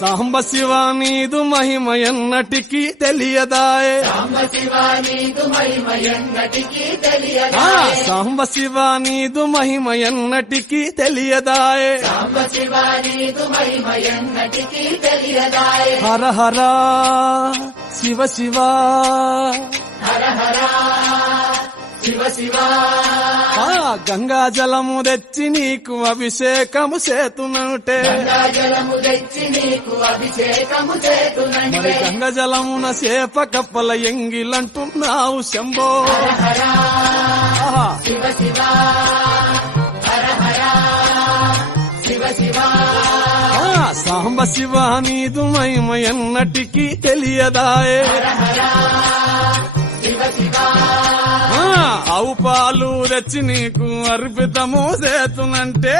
సాంబ శివ నీదు మహిమ ఎన్నటికి తెలియదాయే. సాంబ శివ నీదు మహిమ ఎన్నటికీ తెలియదాయే. హర హర శివ శివ. హర హర గంగా జలము తెచ్చి నీకు అభిషేకము చేతునంటే గంగా జలము తెచ్చి నీకు అభిషేకము మరి చేతునంటే గంగ జలమున చేప కప్పల ఎంగిలంటున్నావు శంభో. శివ శివ శివ శివ సాంబ శివ నీదు మహిమ ఎన్నటికీ తెలియదాయే. శివ ఆవు పాలు తెచ్చి నీకు అర్పితము చేతునంటే.